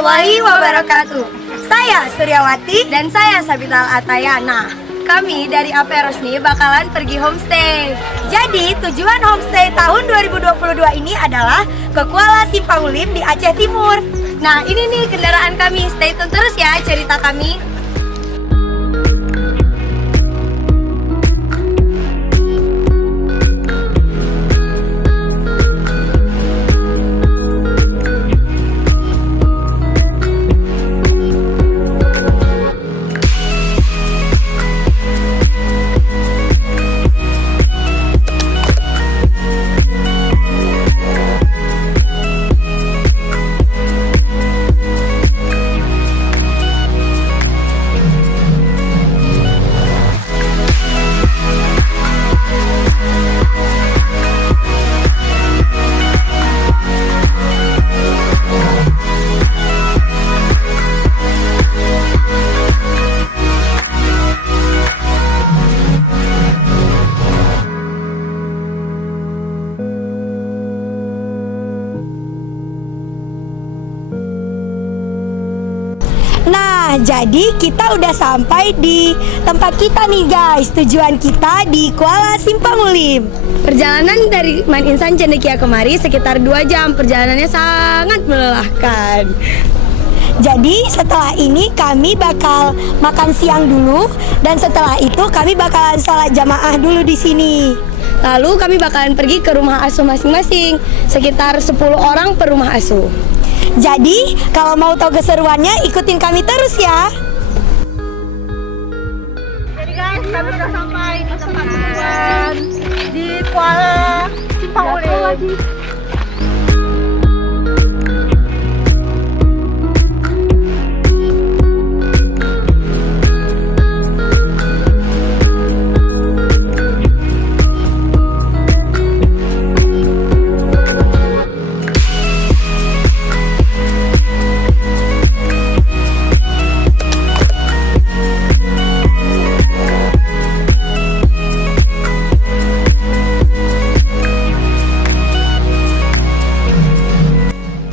warahmatullahi wabarakatuh. Saya Suryawati dan saya Sabital Ataya. Nah, kami dari AP Rosni bakalan pergi homestay. Jadi tujuan homestay tahun 2022 ini adalah ke Kuala Simpang Ulim di Aceh Timur. Nah, ini nih kendaraan kami. Stay tune terus ya cerita kami. Nah, jadi kita udah sampai di tempat kita nih guys. Tujuan kita di Kuala Simpang Ulim. Perjalanan dari Man Insan Cendekia kemari sekitar 2 jam. Perjalanannya sangat melelahkan. Jadi setelah ini kami bakal makan siang dulu, dan setelah itu kami bakalan sholat jamaah dulu di sini. Lalu kami bakalan pergi ke rumah asuh masing-masing, sekitar 10 orang per rumah asuh. Jadi kalau mau tahu keseruannya, ikutin kami terus ya. Jadi guys, kami udah sampai di tempat tujuan di Kuala Simpang Ulim.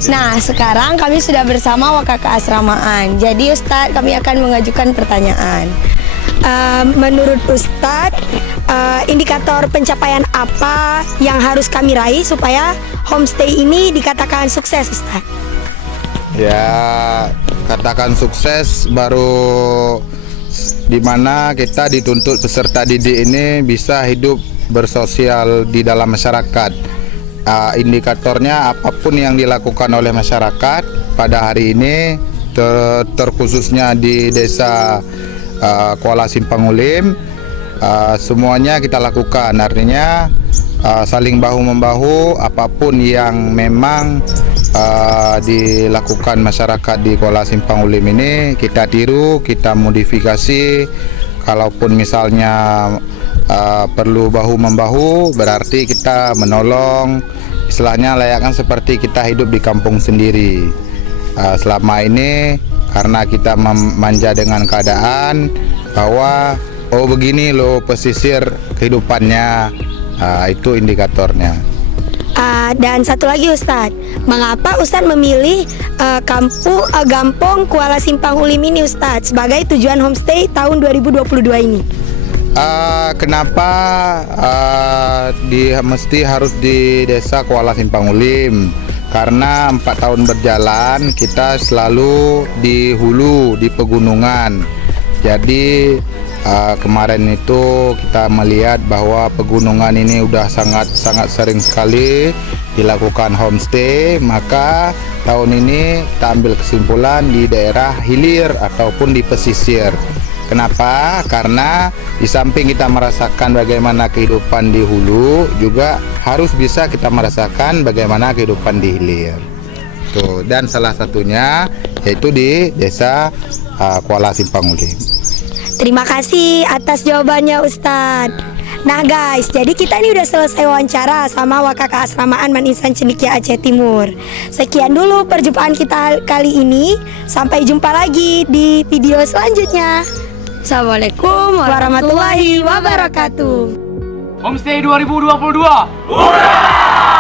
Nah, sekarang kami sudah bersama wakak keasramaan. Jadi Ustadz, kami akan mengajukan pertanyaan. Menurut Ustadz, indikator pencapaian apa yang harus kami raih supaya homestay ini dikatakan sukses, Ustadz? Ya, katakan sukses baru dimana kita dituntut peserta didik ini bisa hidup bersosial di dalam masyarakat. Indikatornya apapun yang dilakukan oleh masyarakat pada hari ini, terkhususnya di desa Kuala Simpang Ulim, semuanya kita lakukan. Artinya saling bahu-membahu, apapun yang memang dilakukan masyarakat di Kuala Simpang Ulim ini kita tiru, kita modifikasi. Kalaupun misalnya perlu bahu-membahu, berarti kita menolong, istilahnya layaknya seperti kita hidup di kampung sendiri. Selama ini karena kita manja dengan keadaan bahwa oh begini loh pesisir kehidupannya, itu indikatornya. Dan satu lagi Ustadz, mengapa Ustadz memilih Gampong Kuala Simpang Ulim ini Ustadz sebagai tujuan homestay tahun 2022 ini? Kenapa mesti harus di desa Kuala Simpang Ulim? Karena 4 tahun berjalan kita selalu di hulu, di pegunungan. Jadi kemarin itu kita melihat bahwa pegunungan ini udah sangat sering sekali dilakukan homestay. Maka tahun ini kita ambil kesimpulan di daerah hilir ataupun di pesisir. Kenapa? Karena di samping kita merasakan bagaimana kehidupan di hulu, juga harus bisa kita merasakan bagaimana kehidupan di hilir. Tuh, dan salah satunya yaitu di desa Kuala Simpang Ulim. Terima kasih atas jawabannya Ustadz. Nah guys, jadi kita ini udah selesai wawancara sama wakak keasramaan Man Insan Cendekia Aceh Timur. Sekian dulu perjumpaan kita kali ini. Sampai jumpa lagi di video selanjutnya. Assalamualaikum warahmatullahi wabarakatuh. Homestay 2022. Hurra!